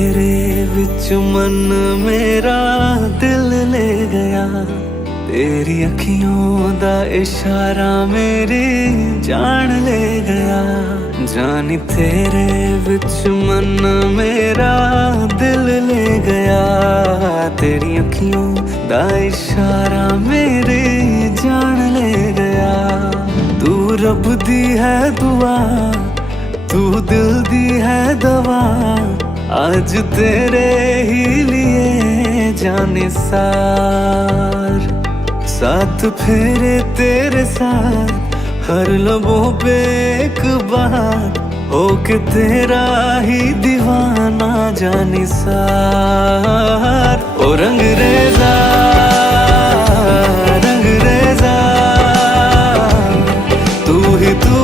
तेरे विच मन मेरा दिल ले गया, तेरी अखियों दा इशारा मेरी जान ले गया। जानी तेरे विच मन मेरा दिल ले गया, तेरी अखियों दा इशारा मेरी जान ले गया। तू रब दी है दुआ, तू दिल दी है दवा, आज तेरे ही लिए जाने सार। साथ फेरे तेरे साथ, हर लबों पे एक बात, होके तेरा ही दीवाना जाने सार। ओ रंगरेज़ा रंगरेज़ा, तू ही तू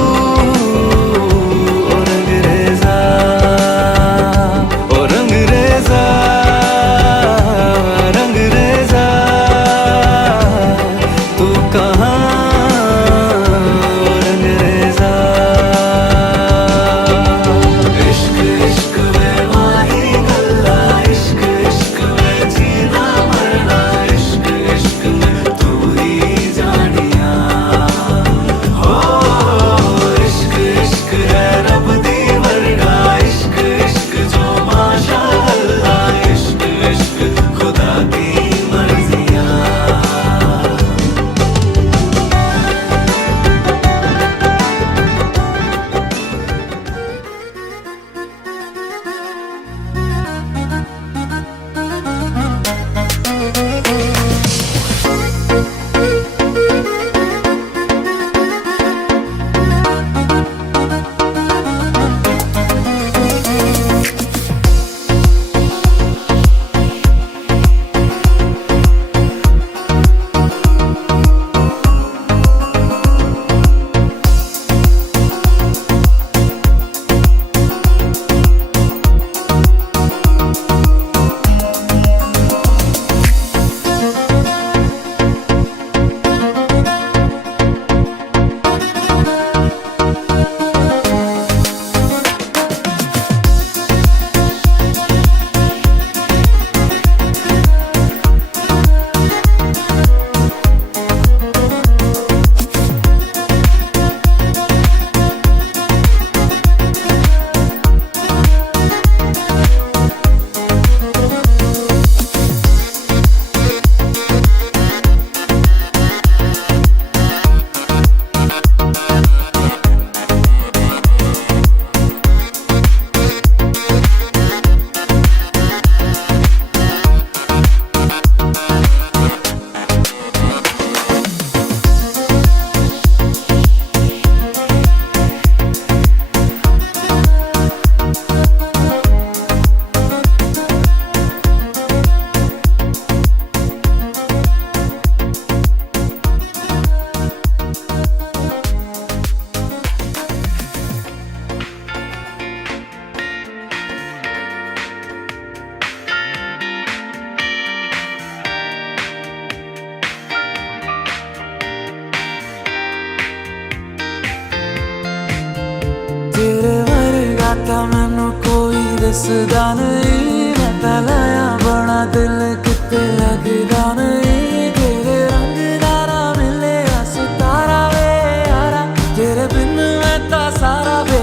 तेरे वर्गा तां मैनू कोई दसदा नहीं, मैं तां लाया बड़ा दिल किते लगदा नहीं। तेरे रंग दा ना मिले सितारा वे यारा, तेरे बिन मैं तां सारा वे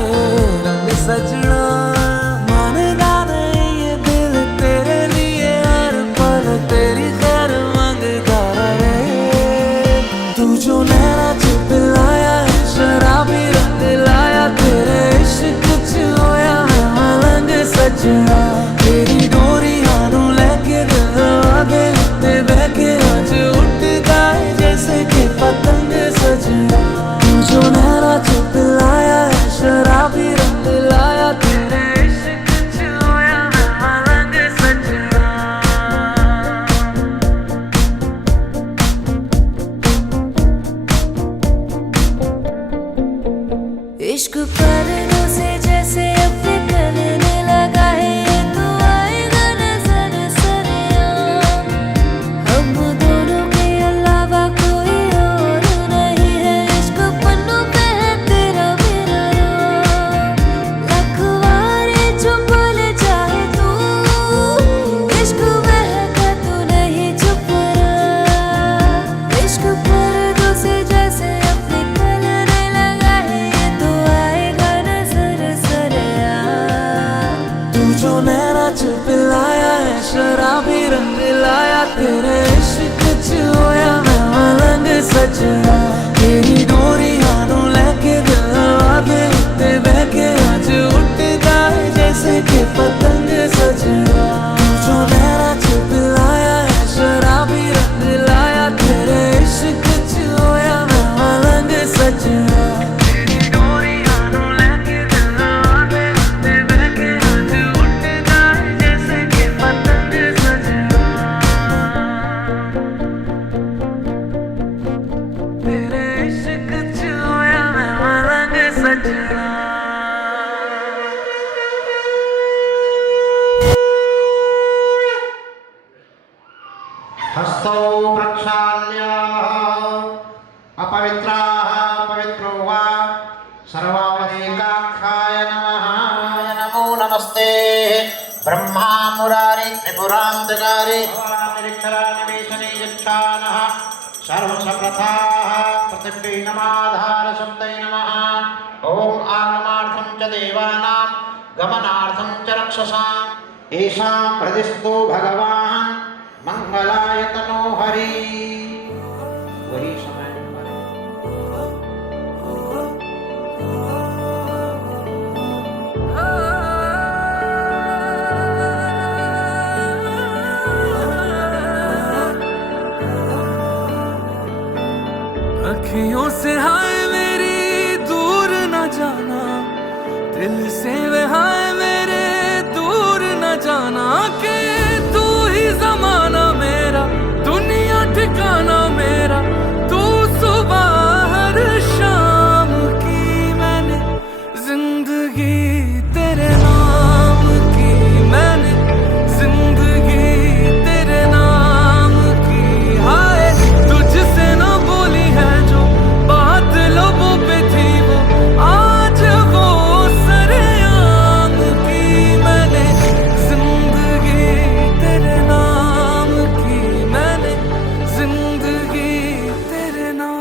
रंग सजना। मानदा नहीं ये दिल तेरे लिए, हर पल तेरी खैर मंगदा रहे। तू जो नैना च पिलाया है शराबी रंग लाया, तेरे इश्क च होया मैं मलंग सजना। तेरी डोरियां नू लेके दिल आगे ते बहके आज उठदा है जैसे कि पतंग सजना। तू जो नैना च पिलाया है शराबी रंग लाया, तेरे इश्क च होया मैं मलंग सजना। इश्क परनों से जैसे अब निकलने लगा है, ये तो आएगा नजर सरिया। हम दोनों के अलावा कोई और नहीं है, इश्क पन्नों पे है तेरा मेरा नाम। लखवारे जो बोले चाहे तू मुरारे त्रिपुरान्तकारे भवानिरीक्षरानिवेशनीयच्छानः सर्वसप्रथाः पृथिव्यै नमाधारशब्दै नमः। ॐ आगमनार्थं च देवानां गमनार्थं च रक्षसां येषां हृदिस्थो भगवान् मंगलाय तनो हरि। वही समय अखियों से हाय मेरी दूर न जाना, दिल से वे हाय मेरे दूर न जाना, कि तू ही जमाना मेरा, दुनिया ठिकाना मेरा, तू सुबह हर शाम की मैंने जिंदगी तेरे नाम की, मैंने जिंदगी तेरे नाम की। हाय तुझसे ना बोली है जो बात लोगों पे थी, वो आज वो सरेआम की, मैंने जिंदगी तेरे नाम की, मैंने जिंदगी तेरे नाम।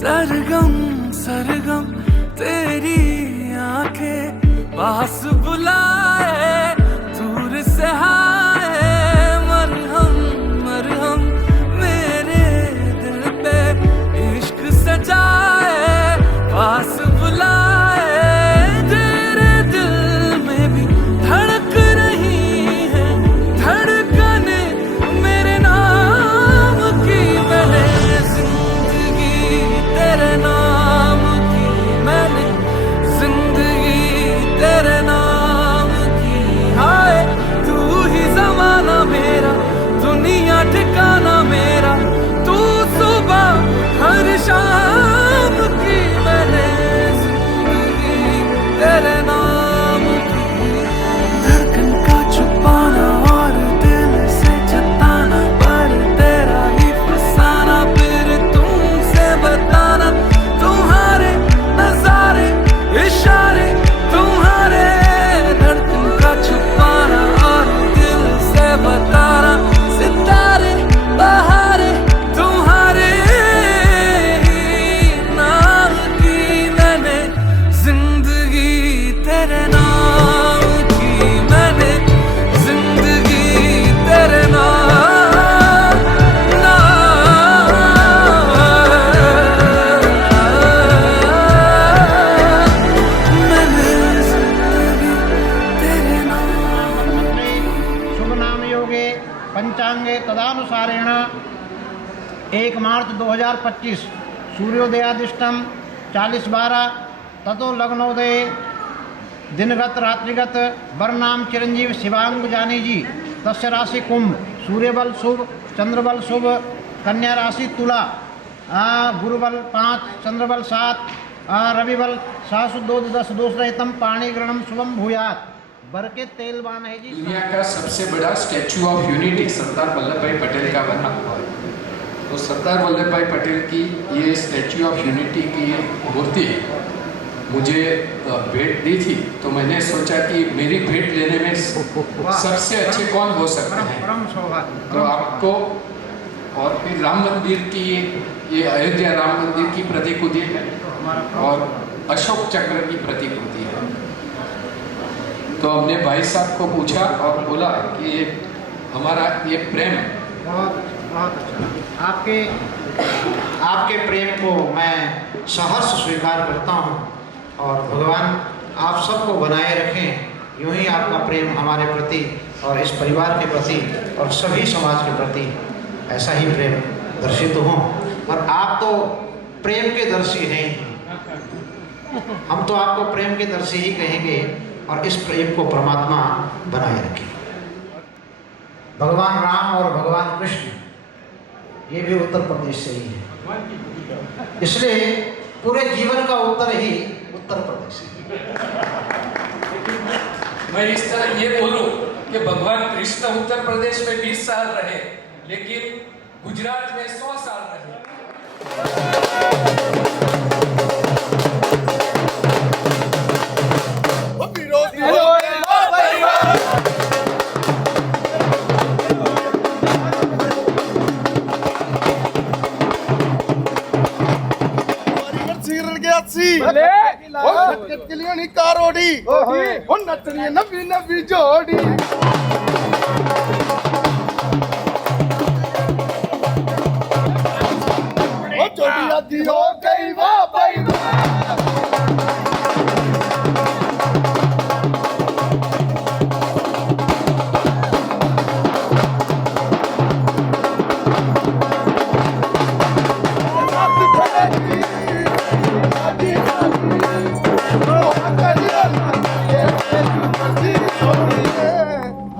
सरगम सरगम तेरी आंखें पास बुलाए, दूर से हाय मरहम मरहम मेरे दिल पे इश्क सजाए, पास बुलाए तेरे दिल में भी धड़क रही है धड़कने मेरे नाम की, मैंने जिंदगी तेरे नाम की, मैंने जिंदगी तेरे नाम की। हाय तू ही जमाना मेरा, दुनिया ठिकाना मेरा, तू सुबह हर शाम की, मैंने जिंदगी तेरे नाम की। धड़कन का छुपाना और दिल से जताना, पर तेरा ही फसाना, फिर तुमसे बताना, तुम्हारे नजारे इशारे तुम्हारे। धड़कन का छुपाना और दिल से बताना, सितारे बहारे तुम्हारे ही नाम की, मैंने जिंदगी तेरे नाम की, मैंने जिंदगी तेरे नाम मैंने जिंदगी तेरे नाम। शुभ नाम योगे पंचांगे तदानुसारेण 1 मार्च 2025 सूर्योदयादिष्टम 40:12 ततो लग्नोदय दिनगत रात्रिगत वर्णाम चिरंजीव शिवांग जानी जी। तस्य राशि कुंभ, सूर्यबल शुभ, चंद्रबल शुभ, कन्या राशि तुला, गुरुबल 5, चंद्रबल 7, रविबल सासु 2 दोष रहितम पाणी ग्रहणम शुभम भूयात। बर के तेलवान है जी। दुनिया का सबसे बड़ा statue of unity Sardar Vallabh भाई पटेल का बना हुआ है। तो सरदार वल्लभ भाई पटेल की ये स्टैचू ऑफ यूनिटी की मूर्ति मुझे भेंट दी थी, तो मैंने सोचा कि मेरी भेंट लेने में सबसे अच्छे कौन हो सकते हैं, तो आपको। और फिर राम मंदिर की ये अयोध्या राम मंदिर की प्रतिकृति है और अशोक चक्र की प्रतिकृति है। तो हमने भाई साहब को पूछा और बोला कि ये हमारा ये प्रेम बहुत बहुत अच्छा। आपके प्रेम को मैं सहर्ष स्वीकार करता हूँ और भगवान आप सबको बनाए रखें। यूं ही आपका प्रेम हमारे प्रति और इस परिवार के प्रति और सभी समाज के प्रति ऐसा ही प्रेम दर्शित हो। और आप तो प्रेम के दर्शी हैं, हम तो आपको प्रेम के दर्शी ही कहेंगे और इस प्रेम को परमात्मा बनाए रखें। भगवान राम और भगवान कृष्ण ये भी उत्तर प्रदेश से ही है, इसलिए पूरे जीवन का उत्तर ही उत्तर प्रदेश है। मैं इस तरह ये बोलूं कि भगवान कृष्ण उत्तर प्रदेश में 20 साल रहे, लेकिन गुजरात में 100 साल रहे। कारोड़ी नचनी नवी नवी जोड़ी जोड़िया दियो गई वाह भाई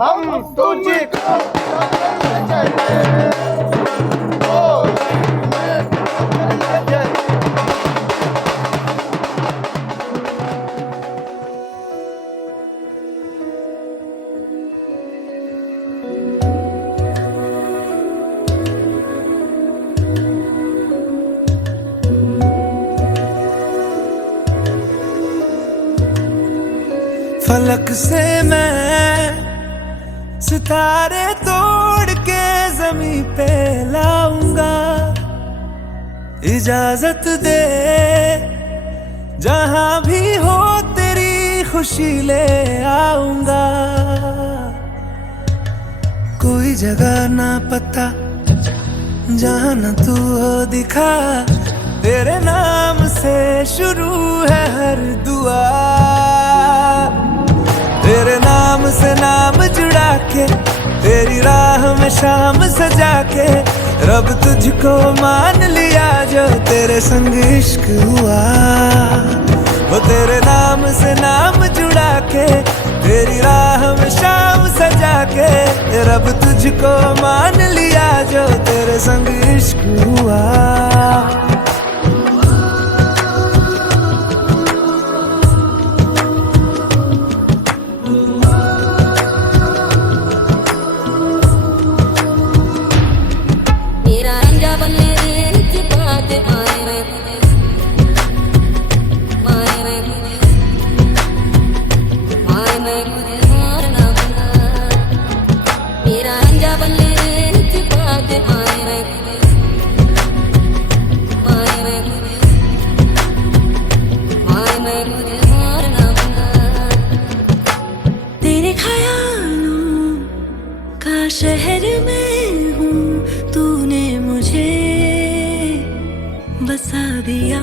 हम तुझको फलक से मैं सितारे तोड़ के जमीन पे लाऊंगा, इजाजत दे जहां भी हो तेरी खुशी ले आऊंगा। कोई जगह ना पता जहां न तू हो दिखा, तेरे नाम से शुरू है हर दुआ। तेरे नाम से नाम जुड़ा के, तेरी राह में शाम सजा के, रब तुझको मान लिया जो तेरे संग इश्क हुआ। वो तेरे नाम से नाम जुड़ा के, तेरी राह में शाम सजा के, रब तुझको मान लिया जो तेरे संग इश्क हुआ। तेरे ख्यालों का शहर में हूँ, तूने मुझे बसा दिया।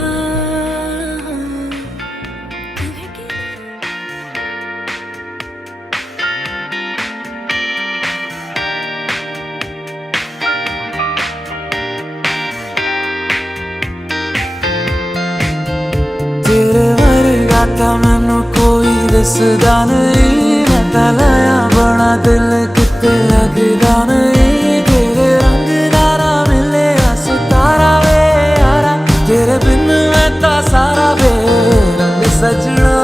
तेरे वर्गा था मैनू कोई दसदा नहीं, मैं तां लाया बड़ा दिल किते लगदा नहीं। तेरे रंग दारा मिले सितारा वे यारा, तेरे बिन मैं तां सारा बेरंग सजना।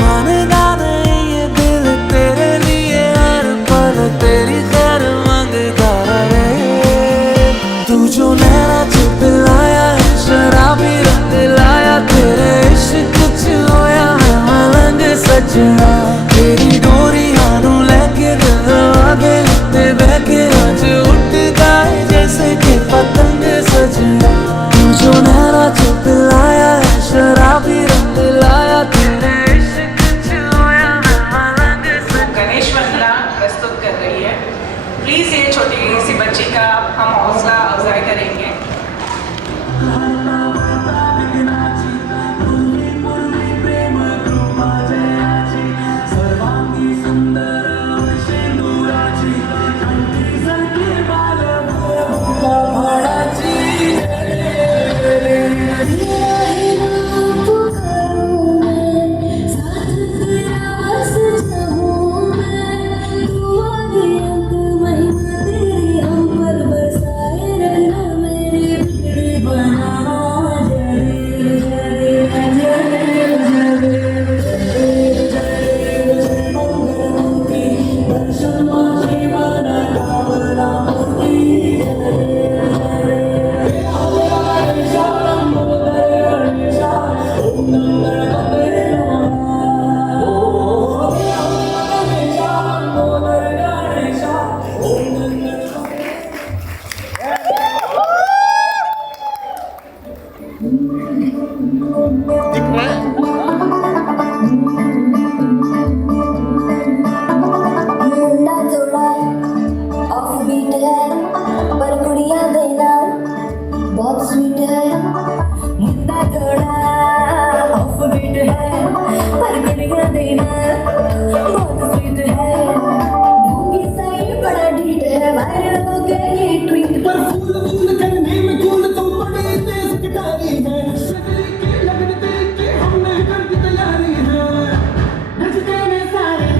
मानदा नहीं ये दिल तेरे लिए हर पल तेरी खैर मांगदा रहे। तू जो नैना च पिलाया है शराबी रंग लाया, तेरे इश्क च होया मैं मलंग सजना। तेरी डोरियां नू लेके दिल आगे लिते बहके आज उठदा है जैसे कि पतंग सजना। तू जो नैना च पिलाया है शराबी रंग लाया, तेरे इश्क च होया मैं मलंग सजना। गणेश वंदना प्रस्तुत कर रही है। प्लीज ये छोटी सी बच्ची का हम हौसला अफजाई करेंगे। मैं स्वीट है, मुद्दा थोड़ा ऑफ बीट है, पर गुड़िया देना बहुत स्वीट है। ढूंगी सही बड़ा ढीठ है, वायरल हो गया ये ट्वीट। पर फूल करने में कूल तो बड़ी तेज कटारी है, लगने के हमने कर दी तैयारी है। नचते में सारे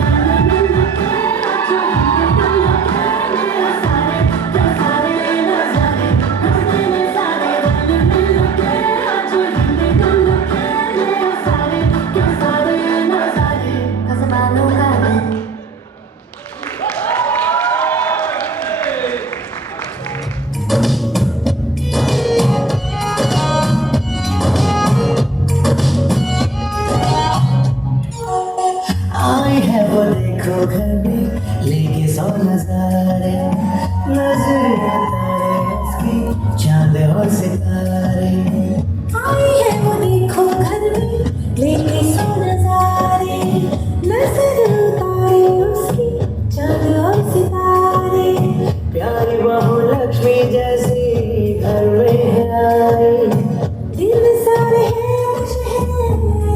आई है वो देखो घर में लेके 100 नजारे, नजर तारे उसकी चांद और सितारे। आई है वो देखो घर में लेके 100 नजारे, नजर उतारे उसकी चांद और सितारे। प्यारी बहू लक्ष्मी जैसी घर में आई, दिल सारे हैं खुश हैं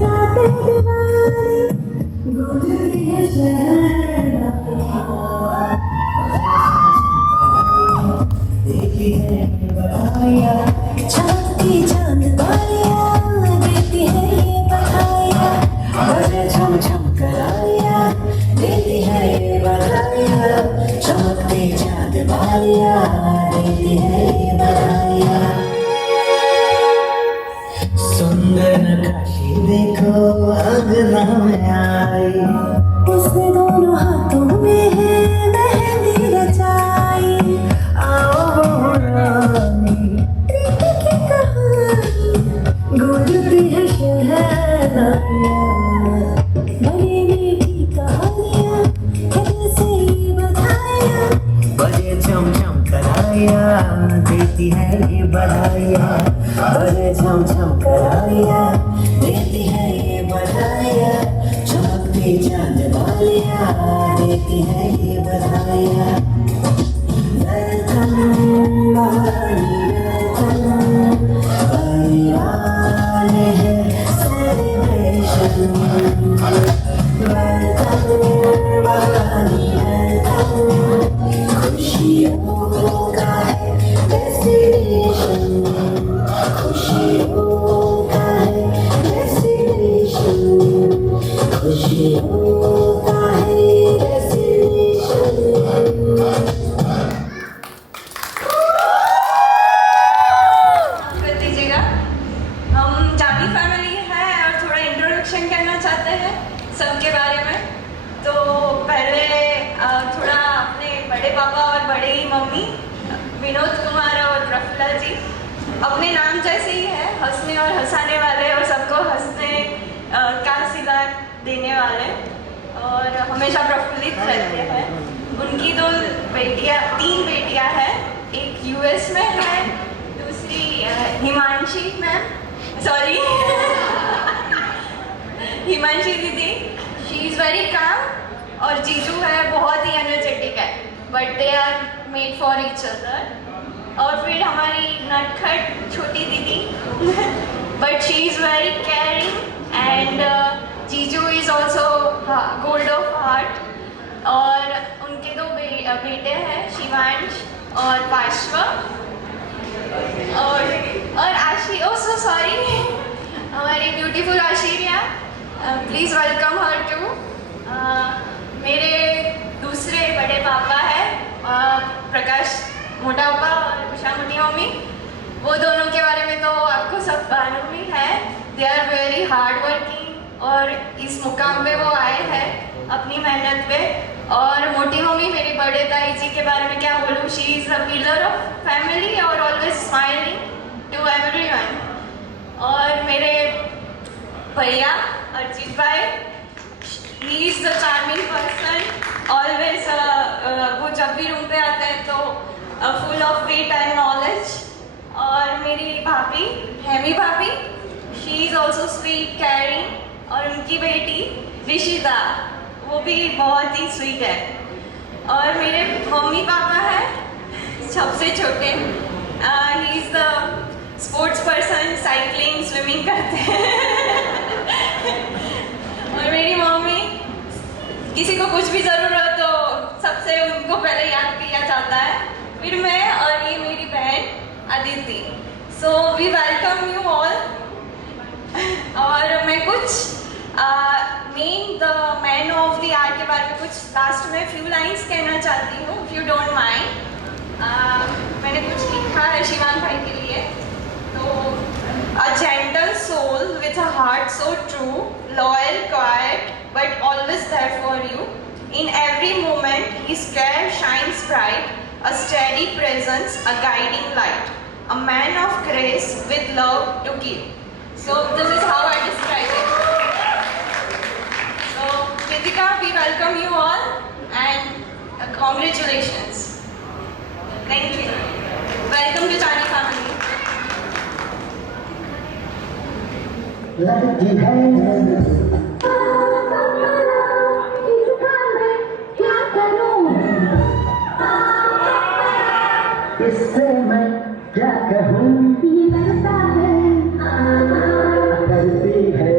रातें दीवानी, गूंजती है शहर देखी है बधाइयाँ, चमकती चांद वालियाँ देती है ये बधाइयाँ। बजे छम छम कराइयाँ, देती है ये बधाइयाँ। चमकती चांद वालियाँ देती है ये बधाइयाँ। सुंदर नकाशी देखो अंगना में आई, उसने दोनों हाथों में है मेहंदी रचाई। आओ बहू रानी, प्रीत की कहानी गूंजती है शहनाइयाँ। बड़ी मीठी कहानियाँ कहते से ये बधाइयाँ। बजे छम छम कराइयाँ, देती है ये बधाइयाँ। बजे छम छम कराइयाँ, देती है ये बधाइयाँ। चमकती चांद वालियाँ देती है ये बधाइयाँ। वेलकम महारानी वेलकम, परिवार है सेलिब्रेशन। वेलकम महारानी वेलकम, खुशियों का है डेस्टिनेशन, खुशियों का है डेस्टिनेशन, खुशियों का है डेस्टिनेशन। कर दीजिएगा। हम जानी फैमिली है और थोड़ा इंट्रोडक्शन करना चाहते हैं सबके बारे में। तो पहले थोड़ा अपने बड़े पापा और बड़ी मम्मी विनोद कुमार और प्रफुल्ला जी अपने नाम जैसे ही है, हंसने और हंसाने वाले और सबको हंसने का सिला देने वाले और हमेशा प्रफुल्लित रहते हैं। उनकी 3 बेटियां हैं, एक यूएस में है, दूसरी हिमांशी मैम हिमांशी दीदी, शी इज़ वेरी काम। और जीजू है, बहुत ही एनर्जेटिक है, but they are made for each other. और फिर हमारी नटखट छोटी दीदी but she is very caring and जीजू is also gold of heart. और उनके 2 बेटे हैं, शिवांश और पार्श्व और आशी। ओ सो सॉरी, हमारी beautiful Ashirya, please welcome her too. मेरे दूसरे बड़े पापा है प्रकाश मोटा पापा और उषा मोटी मम्मी। वो दोनों के बारे में तो आपको सब मालूम ही है। They are very hard working और इस मुकाम पे वो आए हैं अपनी मेहनत पे। और मोटी मम्मी मेरे बड़े ताई जी के बारे में क्या बोलूँ, she is a pillar of family और ऑलवेज स्माइलिंग टू एवरीवन। और मेरे भैया अरजीत भाई, he is the charming person, always वो जब भी रूम पे आते हैं तो full of wit and knowledge. और मेरी भाभी हेमी भाभी, she is also sweet caring. और उनकी बेटी ऋषिता, वो भी बहुत ही स्वीट है। और मेरे मम्मी पापा हैं सबसे छोटे, ही is the sports person, cycling, swimming करते हैं। और मेरी मम्मी, किसी को कुछ भी ज़रूरत हो सबसे उनको पहले याद किया जाता है, फिर मैं और ये मेरी बहन Aditi. So we welcome you all. और मैं कुछ the man of the R K बारे में कुछ लास्ट में फ्यू लाइन्स कहना चाहती हूँ, इफ यू डोंट माइंड। मैंने कुछ लिखा है शिवान भाई के लिए। तो a gentle soul with a heart so true, loyal, quiet, but always there for you. In every moment, his care shines bright, a steady presence, a guiding light, a man of grace with love to give. So this is how I describe it. So Kritika, we welcome you all and congratulations. Thank you. Welcome to Chani family. लड़की है इसका मैं क्या करूं? इससे मैं क्या कहूँ? ये करता है, करती है,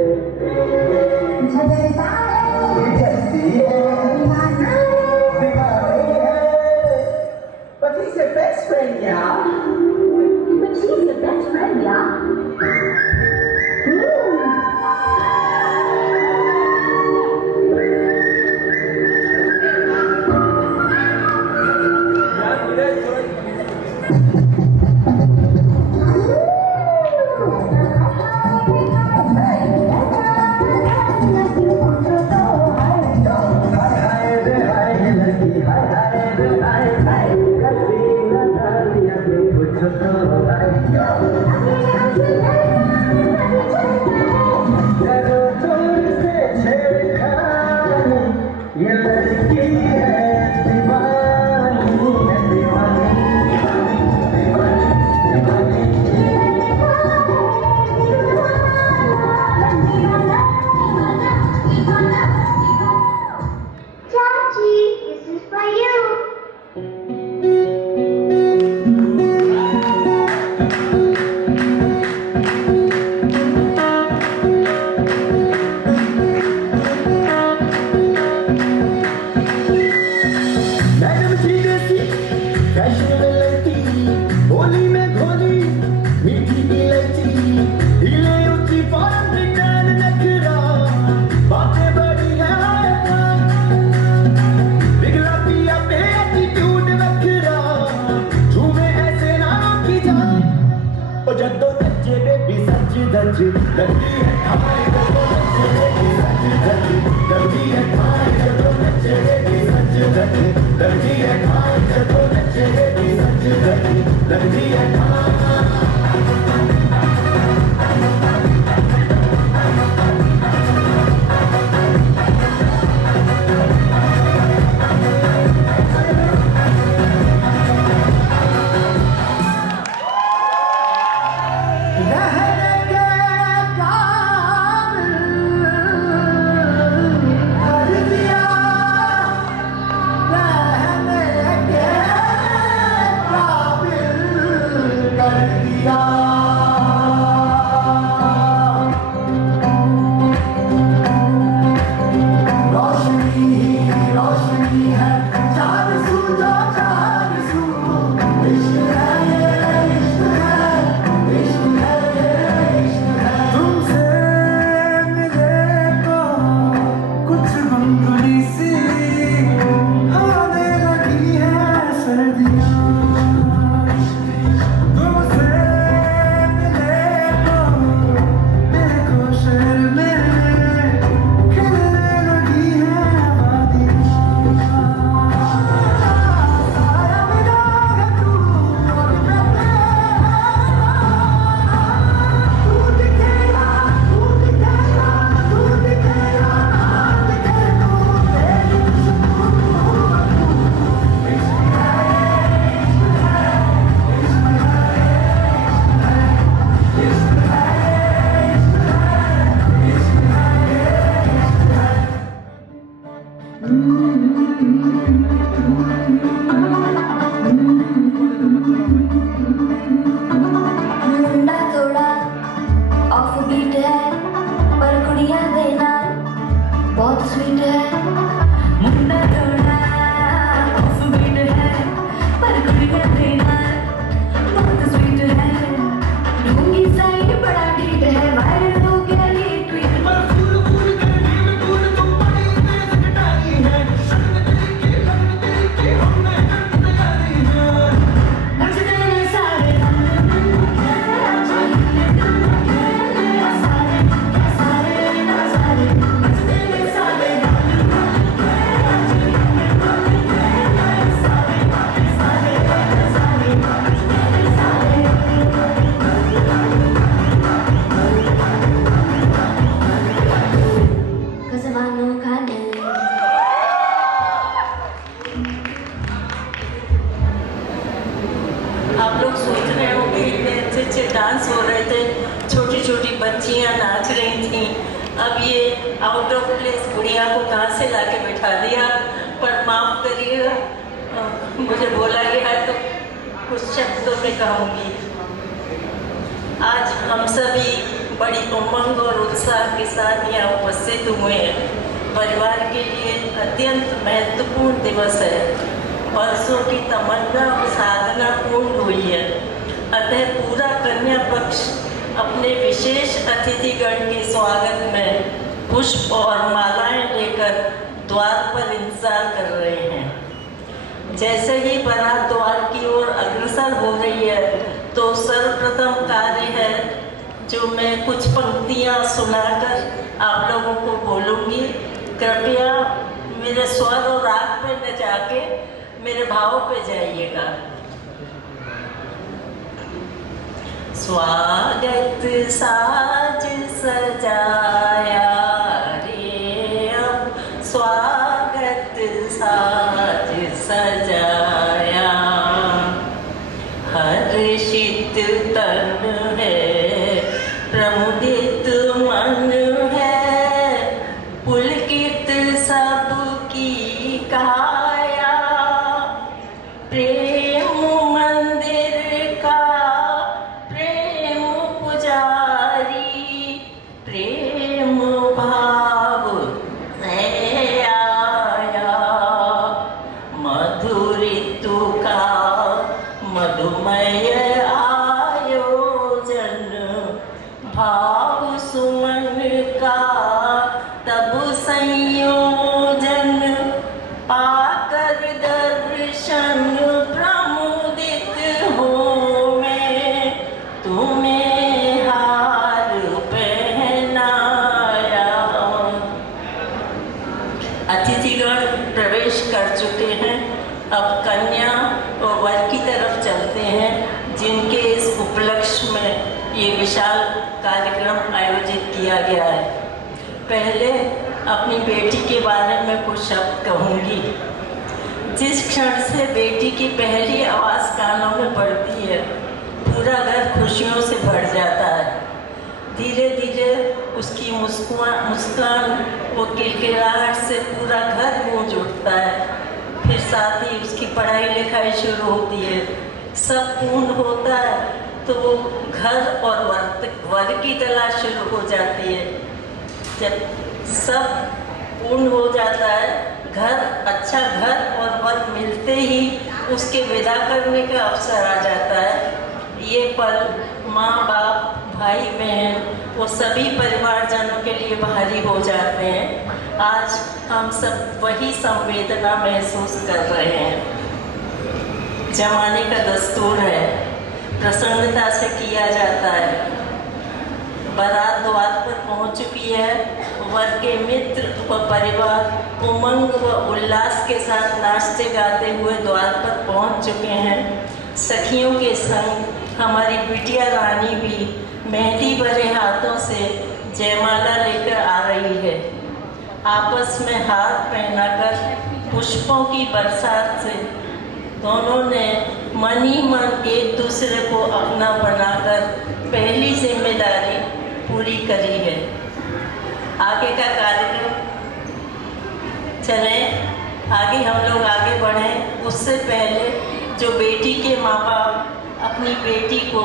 झगड़ता है, जलती है, दीवाना है, दीवानी है, but he's your best friend, yeah. but she's your best friend, yeah. ये लड़की है दीवानी, दीवानी, दीवानी, दीवानी, Chachi, this is for you. Madam सीधे सी फैशनेबल लड़की, होली में घोली मीठी इलायची, हिले ऊंची फॉर्म रिटर्न नखरा, बातें बड़ी है, बिगड़ा पिया पे एटीट्यूड वखरा, झूमे ऐसे ना की जा, ओ जद्दो सच्चे बेबी सच धज लगती है हमारी जद्दो सच्चे बेबी सच धज लगती है हमारी जद्दो सच्चे बेबी सच धज लगती है हमारी जद्दो सच्चे बेबी सच धज लगती है कर दिया ऑफ बीट है पर कुड़ियां दे नाल बहुत स्वीट है मुंडा थोड़ा ऑफ बीट है पर कुड़ियां दे नाल बहुत स्वीट है ढूंगी साइड बड़ा ढीठ है वायरल हो गया ये ट्वीट पर फूल फूल कर नीम फूल तुम बड़ी तेज कटाई है शर्म तेरी के हमने तैयारी है मुझे सारे आप लोग सोच रहे हो कि इतने अच्छे अच्छे डांस हो रहे थे, छोटी छोटी बच्चियां नाच रही थी, अब ये आउट ऑफ प्लेस गुड़िया को कहाँ से लाके बैठा दिया। पर माफ करिएगा, मुझे बोला गया है तो कुछ शब्दों में कहूँगी। आज हम सभी बड़ी उमंग और उत्साह के साथ यहाँ उपस्थित हुए हैं। परिवार के लिए अत्यंत महत्वपूर्ण दिवस है। वर्षों की तमन्ना और साधना पूर्ण हुई है। अतः पूरा कन्या पक्ष अपने विशेष अतिथिगण के स्वागत में पुष्प और मालाएं लेकर द्वार पर इंतजार कर रहे हैं। जैसे ही बारात द्वार की ओर अग्रसर हो रही है तो सर्वप्रथम कार्य है जो मैं कुछ पंक्तियां सुनाकर आप लोगों को बोलूँगी। कृपया मेरे स्वर और राग पे न जाके मेरे भाव पे जाइएगा। स्वागत साज सजाया रे अब स्वागत साज सजाया, हर्षित तन है प्रमुदित मन है, पुलकित सबकी काया, प्रेम मंदिर का प्रेम पुजारी, प्रेम भाव से आया, मधुर ऋतु का मधुमय आयोजन, भाव सुमन का तब संयोजन, पाकर दर्शन प्रमुदित हो मैं, तुम्हें हार पहनाया। अतिथिगण प्रवेश कर चुके हैं। अब कन्या और वर की तरफ चलते हैं, जिनके इस उपलक्ष्य में ये विशाल कार्यक्रम आयोजित किया गया है। पहले अपनी बेटी के बारे में कुछ शब्द कहूँगी। जिस क्षण से बेटी की पहली आवाज़ कानों में पड़ती है, पूरा घर खुशियों से भर जाता है। धीरे धीरे उसकी मुस्कान वो किलकिलाहट से पूरा घर गूंज उठता है। फिर साथ ही उसकी पढ़ाई लिखाई शुरू होती है। सब पूर्ण होता है तो वो घर और वर की तलाश शुरू हो जाती है। जब सब पूर्ण हो जाता है, अच्छा घर और वर मिलते ही उसके विदा करने का अवसर आ जाता है। ये पल माँ बाप भाई बहन वो सभी परिवारजनों के लिए भारी हो जाते हैं। आज हम सब वही संवेदना महसूस कर रहे हैं। जमाने का दस्तूर है, प्रसन्नता से किया जाता है। बारात द्वार पर पहुंच चुकी है। वर के मित्र व परिवार उमंग व उल्लास के साथ नाचते गाते हुए द्वार पर पहुंच चुके हैं। सखियों के संग हमारी बिटिया रानी भी मेहंदी भरे हाथों से जयमाला लेकर आ रही है। आपस में हाथ पहनाकर पुष्पों की बरसात से दोनों ने मन ही मन एक दूसरे को अपना बनाकर पहली जिम्मेदारी पूरी करी है। आगे का कार्यक्रम चले, आगे हम लोग आगे बढ़ें। उससे पहले जो बेटी के माँ बाप अपनी बेटी को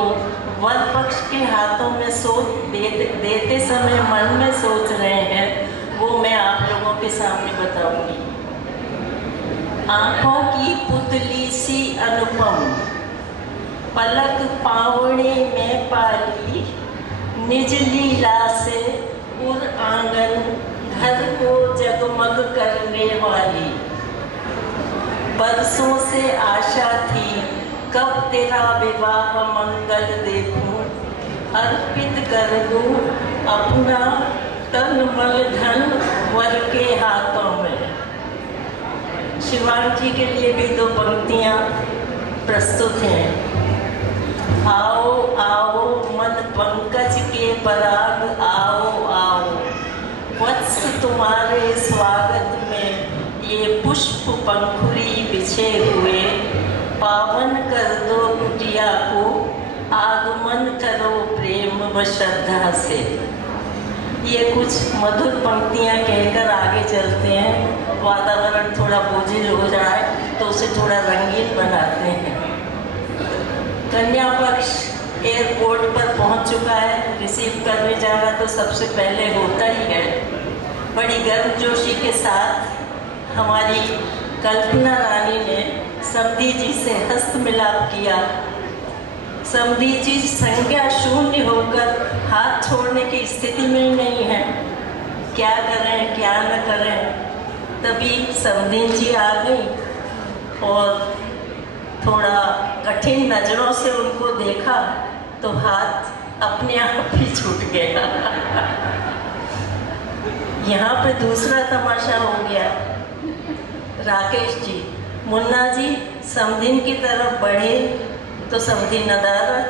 वर पक्ष के हाथों में देते समय मन में सोच रहे हैं वो मैं आप लोगों के सामने बताऊंगी। आंखों की पुतली सी अनुपम, पलक पावड़े में पाली, निज लीला से उर आंगन घर को जगमग करने वाली। बरसों से आशा थी कब तेरा विवाह मंगल देखूं, अर्पित कर दूं अपना तन मन धन वर के हाथों में। शिवांग जी के लिए भी दो पंक्तियां प्रस्तुत हैं। आओ आओ मन पंकज के पराग आओ आओ, वत्स तुम्हारे स्वागत में ये पुष्प पंखुड़ी बिछे हुए। पावन कर दो कुटिया को, आगमन करो प्रेम व श्रद्धा से। ये कुछ मधुर पंक्तियां कहकर आगे चलते हैं। वातावरण थोड़ा बोझिल हो जाए तो उसे थोड़ा रंगीन बनाते हैं। कन्या पक्ष एयरपोर्ट पर पहुंच चुका है। रिसीव करने जाना तो सबसे पहले होता ही है। बड़ी गर्मजोशी के साथ हमारी कल्पना रानी ने समधी जी से हस्त मिलाप किया। समधी जी संज्ञा शून्य होकर हाथ छोड़ने की स्थिति में नहीं है। क्या करें क्या न करें। तभी समधी जी आ गई और थोड़ा कठिन नज़रों से उनको देखा तो हाथ अपने आप ही छूट गया। यहाँ पे दूसरा तमाशा हो गया। राकेश जी, मुन्ना जी समधिन की तरफ बढ़े तो समधी नदारत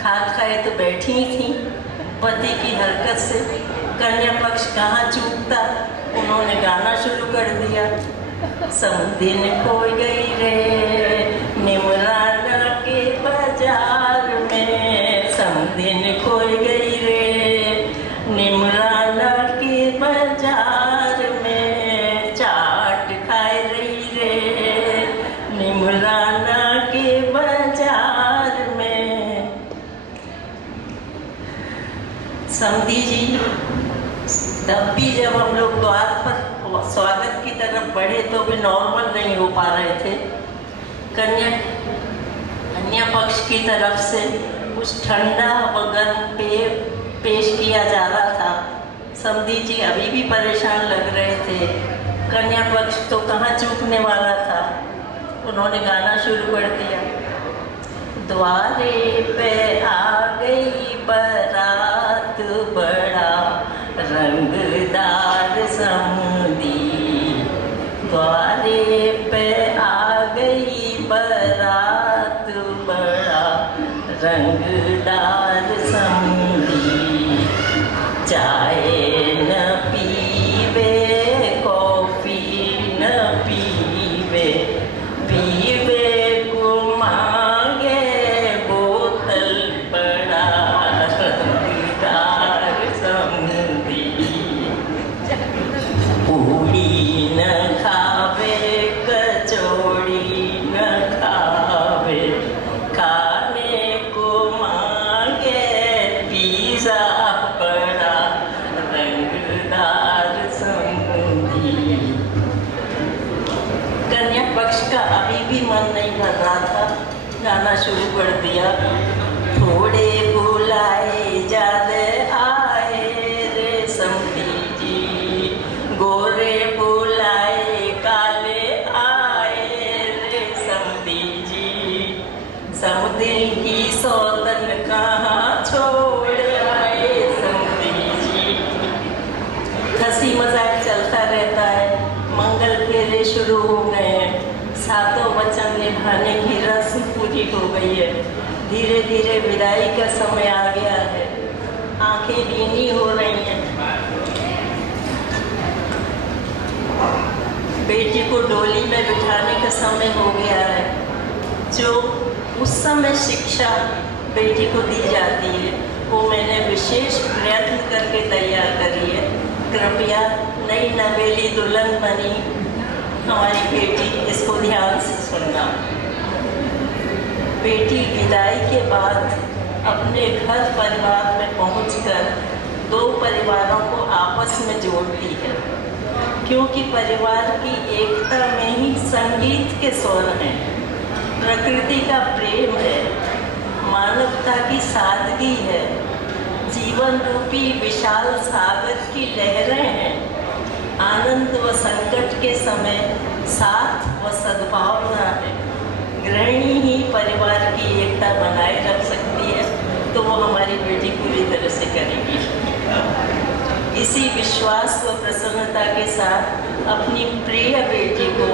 खाट खाए तो बैठी ही थी। पति की हरकत से कन्या पक्ष कहाँ चूकता, उन्होंने गाना शुरू कर दिया। समधिन खो गई रे निमराना के बाजार में, समधिन खो गई रे निमराना के बाजार में, चाट खाए रही रे निमराना के बाजार में। समधी जी तब भी जब हम लोग द्वार पर स्वागत की तरफ बढ़े तो भी नॉर्मल नहीं हो पा रहे थे। कन्या पक्ष की तरफ से कुछ ठंडा व गर्म पेय पेश किया जा रहा था। समधी जी अभी भी परेशान लग रहे थे। कन्या पक्ष तो कहाँ चूकने वाला था। उन्होंने गाना शुरू कर दिया। द्वारे पे आ गई बारात बड़ा रंगदार समधी, द्वारे पे आ गई बारात बड़ा रंगदार समधी। चाय न पीवे कॉफी न पीवे, पीवे को मांगे बोतल बड़ा रंगदार समधी। पूड़ी न खावे कचौड़ी न खावे, खाने को मांगे पिज़्ज़ा बड़ा रंगदार समधी। कन्या पक्ष का अभी भी मन नहीं भर रहा था। गाना शुरू कर दिया। थोड़े बुलाए ज्यादा आए रे समधी जी, गोरे बुलाए काले आए रे समधी जी। समधी की सौतन कहाँ छोड़ आए समधी जी। हंसी मजाक चलता रहता है। मंगल फेरे शुरू हो गए हैं। सातों वचन निभाने की रस्म पूरी हो गई है। धीरे धीरे विदाई का समय आ गया है। आंखें भीनी हो रही हैं। बेटी को डोली में बिठाने का समय हो गया है। जो उस समय शिक्षा बेटी को दी जाती है वो मैंने विशेष प्रयत्न करके तैयार करी है। कृपया नई नवेली दुल्हन बनी हमारी बेटी इसको ध्यान से सुनना। बेटी विदाई के बाद अपने घर परिवार में पहुंचकर दो परिवारों को आपस में जोड़ती है, क्योंकि परिवार की एकता में ही संगीत के स्वर हैं, प्रकृति का प्रेम है, मानवता की सादगी है, जीवन रूपी विशाल सागर की लहरें हैं, आनंद व संकट के समय साथ व सद्भावना है। गृहिणी ही परिवार की एकता बनाए रख सकती है, तो वो हमारी बेटी पूरी तरह से करेगी। इसी विश्वास व प्रसन्नता के साथ अपनी प्रिय बेटी को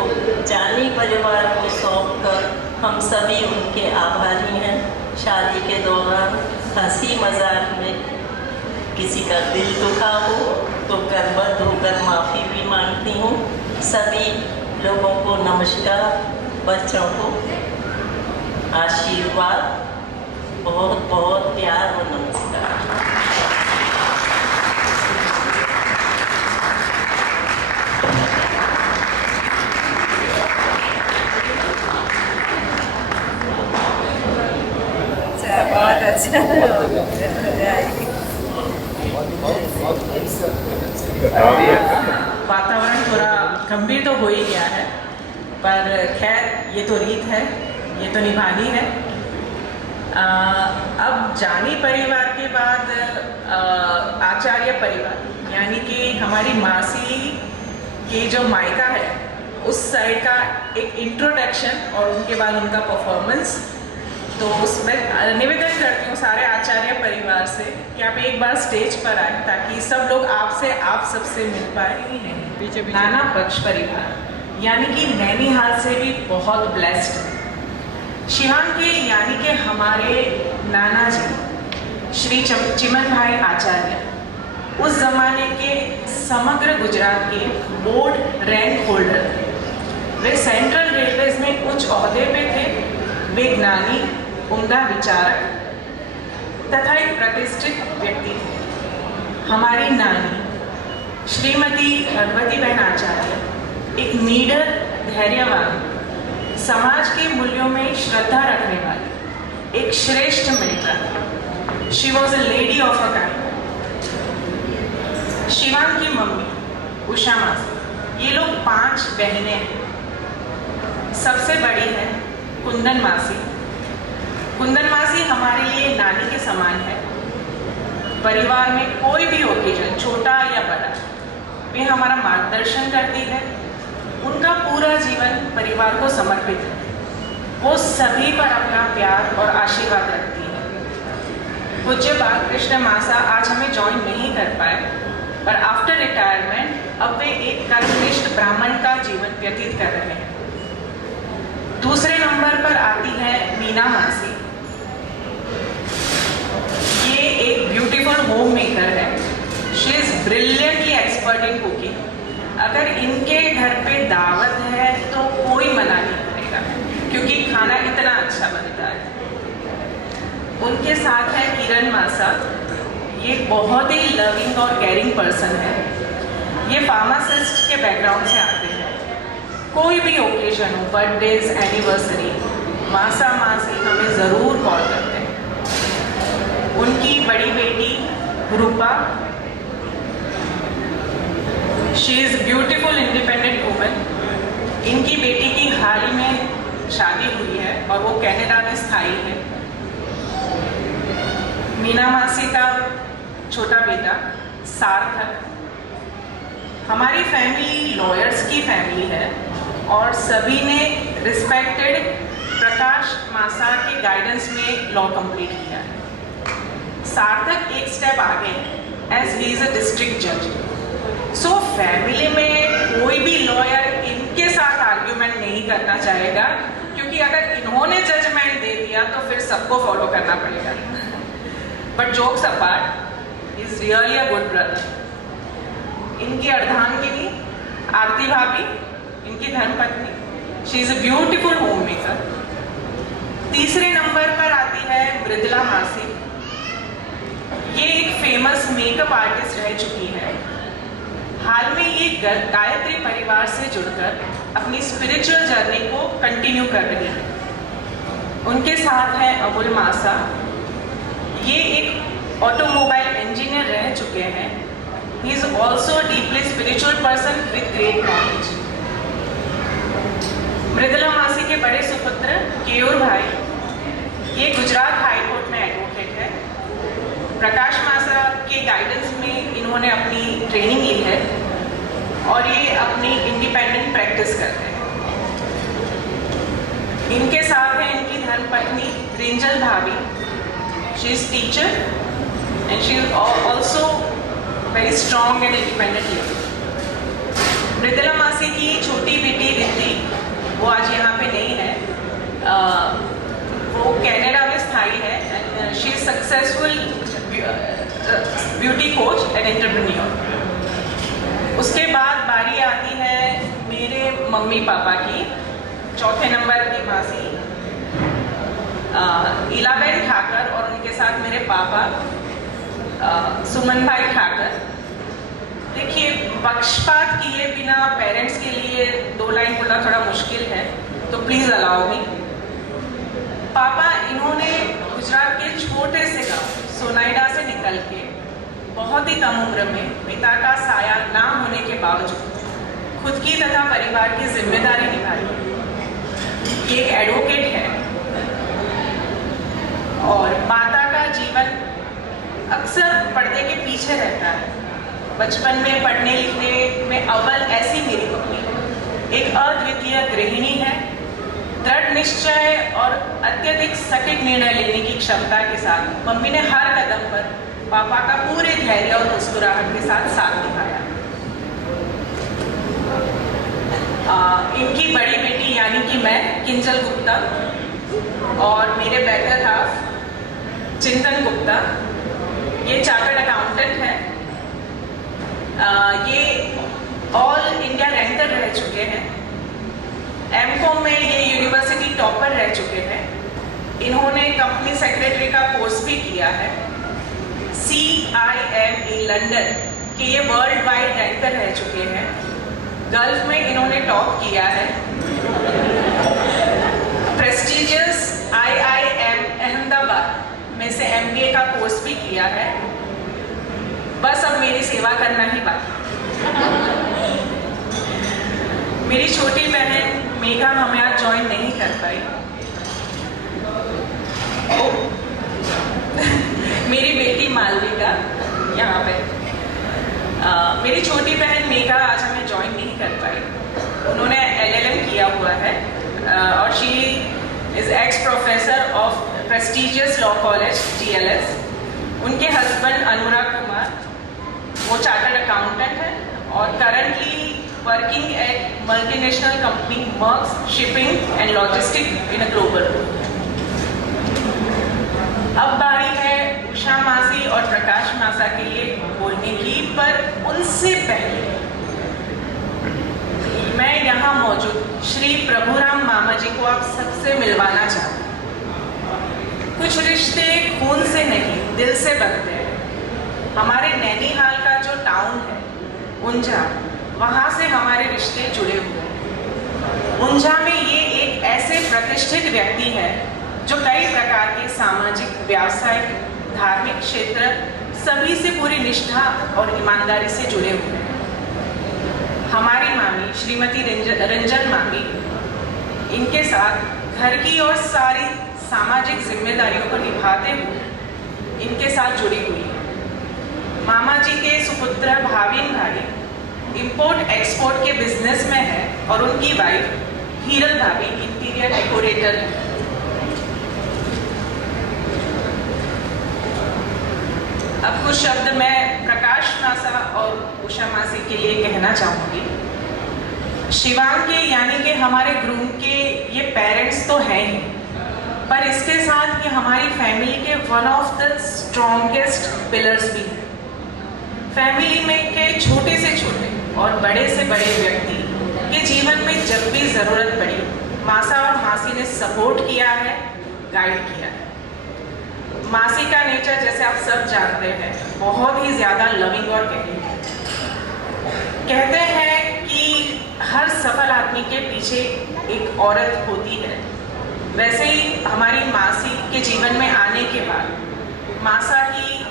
जानी परिवार को सौंपकर हम सभी उनके आभारी हैं। शादी के दौरान हंसी मजाक में किसी का दिल दुखा हो तो करबद्ध होकर माफ़ी भी मांगती हूँ। सभी लोगों को नमस्कार, बच्चों को आशीर्वाद, बहुत बहुत प्यार और नमस्कार। बहुत अच्छा वातावरण थोड़ा गंभीर तो हो ही गया है, पर खैर ये तो रीत है, ये तो निभानी है। अब जानी परिवार के बाद आचार्य परिवार यानी कि हमारी मासी की जो मायका है उस साइड का एक इंट्रोडक्शन और उनके बाद उनका परफॉर्मेंस। तो उसमें निवेदन करती हूँ सारे आचार्य परिवार से कि आप एक बार स्टेज पर आए ताकि सब लोग आप सबसे मिल पाए। ही नहीं, नाना पक्ष परिवार यानी कि नैनीहाल से भी बहुत ब्लेस्ड है। शिवान के यानी कि हमारे नाना जी श्री चिमन भाई आचार्य उस जमाने के समग्र गुजरात के बोर्ड रैंक होल्डर थे। वे सेंट्रल रेलवेज में उच्च ओहदे पे थे। वे ज्ञानी, उम्दा विचारक तथा एक प्रतिष्ठित व्यक्ति थे। हमारी नानी श्रीमती भगवती बहन आचार्य एक नीडर, धैर्यवान, समाज के मूल्यों में श्रद्धा रखने वाली एक श्रेष्ठ महिला। She was a lady of a kind. Shivan की मम्मी उषा मासी, ये लोग 5 बहनें हैं। सबसे बड़ी है कुंदन मासी। कुंदन मासी हमारे लिए नानी के समान है। परिवार में कोई भी ओकेजन, छोटा या बड़ा, वे हमारा मार्गदर्शन करती है। उनका पूरा जीवन परिवार को समर्पित है। वो सभी पर अपना प्यार और आशीर्वाद रखती है। पूज्य बालकृष्ण मासा आज हमें ज्वाइन नहीं कर पाए, पर आफ्टर रिटायरमेंट अब वे एक कर्मनिष्ठ ब्राह्मण का जीवन व्यतीत कर रहे हैं। दूसरे नंबर पर आती है मीना मासी। ये एक ब्यूटीफुल होम मेकर है। She is brilliantly expert in cooking. अगर इनके घर पे दावत है तो कोई मना नहीं करेगा, क्योंकि खाना इतना अच्छा बनता है। उनके साथ है किरण मासा। ये बहुत ही लविंग और केयरिंग पर्सन है। ये फार्मासिस्ट के बैकग्राउंड से आते हैं। कोई भी ओकेजन हो, बर्थडेज, एनिवर्सरी, मासा मासी हमें ज़रूर कॉल करते हैं। उनकी बड़ी बेटी Rupa, she is beautiful independent woman. इनकी बेटी की हाल ही में शादी हुई है और वो कनाडा में स्थायी है। मीना मासी का छोटा बेटा सार्थक। हमारी फैमिली लॉयर्स की फैमिली है और सभी ने रिस्पेक्टेड प्रकाश मासा के गाइडेंस में लॉ कंप्लीट किया है। सार्थक एक स्टेप आगे as he is a district जज। सो फैमिली में कोई भी लॉयर इनके साथ आर्ग्यूमेंट नहीं करना चाहेगा, क्योंकि अगर इन्होंने जजमेंट दे दिया तो फिर सबको फॉलो करना पड़ेगा। But jokes apart, is really a good brother. इनकी अर्धांगिनी आरती भाभी, इनकी धर्मपत्नी, she is a beautiful home maker. तीसरे नंबर पर आती है मृदुला मासी। ये एक फेमस मेकअप आर्टिस्ट रह चुकी है। हाल में ये गायत्री परिवार से जुड़कर अपनी स्पिरिचुअल जर्नी को कंटिन्यू कर रही है। उनके साथ है अमूल मासा। ये एक ऑटोमोबाइल इंजीनियर रह चुके हैं। He is also deeply spiritual person with great knowledge. Mridula मासी के बड़े सुपुत्र केयूर भाई, ये गुजरात हाई कोर्ट में एडवोकेट है। प्रकाश मासा के गाइडेंस में इन्होंने अपनी ट्रेनिंग ली है और ये अपनी इंडिपेंडेंट प्रैक्टिस करते हैं। इनके साथ है इनकी धर्मपत्नी रिंजल भाभी। She is teacher and she is also very strong and independent lady. Mridula मासी की छोटी बेटी रिद्धि, वो आज यहाँ पे नहीं है, वो कनाडा में स्थायी है and she is successful beauty coach and entrepreneur. उसके बाद बारी आती है मेरे मम्मी पापा की, चौथे नंबर की मासी इलाबेन ठाकर और उनके साथ मेरे पापा सुमन भाई ठाकर। देखिए, पक्षपात किए बिना पेरेंट्स के लिए 2 लाइन बोलना थोड़ा मुश्किल है, तो प्लीज़ अलाउ मी। पापा इन्होंने गुजरात के छोटे से गांव सोनाइडा से निकल के बहुत ही कम उम्र में पिता का साया ना होने के बावजूद खुद की तथा परिवार की जिम्मेदारी निभाई। ये एक एडवोकेट है और माता का जीवन अक्सर पर्दे के पीछे रहता है। बचपन में पढ़ने लिखने में अव्वल ऐसी मेरी मम्मी एक अद्वितीय गृहिणी है। दृढ़ निश्चय और अत्यधिक सटीक निर्णय लेने की क्षमता के साथ मम्मी ने हर कदम पर पापा का पूरे धैर्य और मुस्कुराहट के साथ निभाया। इनकी बड़ी बेटी यानी कि मैं, किंजल गुप्ता, और मेरे बेटर हाफ चिंतन गुप्ता, ये चार्टर्ड अकाउंटेंट है। ये ऑल इंडिया रैंकर रह चुके हैं। एमकॉम में ये यूनिवर्सिटी टॉपर रह चुके हैं। इन्होंने कंपनी सेक्रेटरी का कोर्स भी किया है। CIMA लंदन के ये वर्ल्ड वाइड रैंकर रह चुके हैं। गल्फ में इन्होंने टॉप किया है। प्रेस्टिजियस IIM अहमदाबाद में से MBA का कोर्स भी किया है। बस अब मेरी सेवा करना ही बाकी। मेरी छोटी बहन मेघा हमें आज ज्वाइन नहीं कर पाई। मेरी बेटी मालविका यहाँ पे, मेरी छोटी बहन मेघा आज हमें ज्वाइन नहीं कर पाई। उन्होंने LLM किया हुआ है और she is x professor of prestigious law college GLS। उनके हस्बैंड अनुराग कुमार, वो चार्टर्ड अकाउंटेंट है और currently working at multinational company marks shipping and logistic in a global. अब बारी है उषा मासी और प्रकाश मासा के लिए बोलने की, पर उनसे पहले मैं यहाँ मौजूद श्री प्रभुराम मामा जी को आप सबसे मिलवाना चाहती हूँ। कुछ रिश्ते खून से नहीं दिल से बनते हैं। हमारे नैनीहाल का जो टाउन है ऊंझा, वहाँ से हमारे रिश्ते जुड़े हुए हैं। ऊंझा में ये एक ऐसे प्रतिष्ठित व्यक्ति है जो कई प्रकार के सामाजिक, व्यावसायिक, धार्मिक क्षेत्र सभी से पूरी निष्ठा और ईमानदारी से जुड़े हुए हैं। हमारी मामी श्रीमती रंजन मामी इनके साथ घर की और सारी सामाजिक जिम्मेदारियों को निभाते हुए इनके साथ जुड़ी हुई है। मामा जी के सुपुत्र भाविन भाई इंपोर्ट एक्सपोर्ट के बिजनेस में है और उनकी वाइफ हीरल भाभी इंटीरियर डेकोरेटर है। अब कुछ शब्द मैं प्रकाश मासा और उषा मासी के लिए कहना चाहूँगी। शिवांग के यानी कि हमारे ग्रूम के ये पेरेंट्स तो हैं ही, पर इसके साथ ये हमारी फैमिली के one of the strongest pillars भी हैं। फैमिली में के छोटे से छोटे और बड़े से बड़े व्यक्ति के जीवन में जब भी ज़रूरत पड़ी, मासा और मासी ने सपोर्ट किया है, गाइड किया है। मासी का नेचर जैसे आप सब जानते हैं बहुत ही ज़्यादा लविंग और केयरिंग है। कहते हैं कि हर सफल आदमी के पीछे एक औरत होती है, वैसे ही हमारी मासी के जीवन में आने के बाद मासा की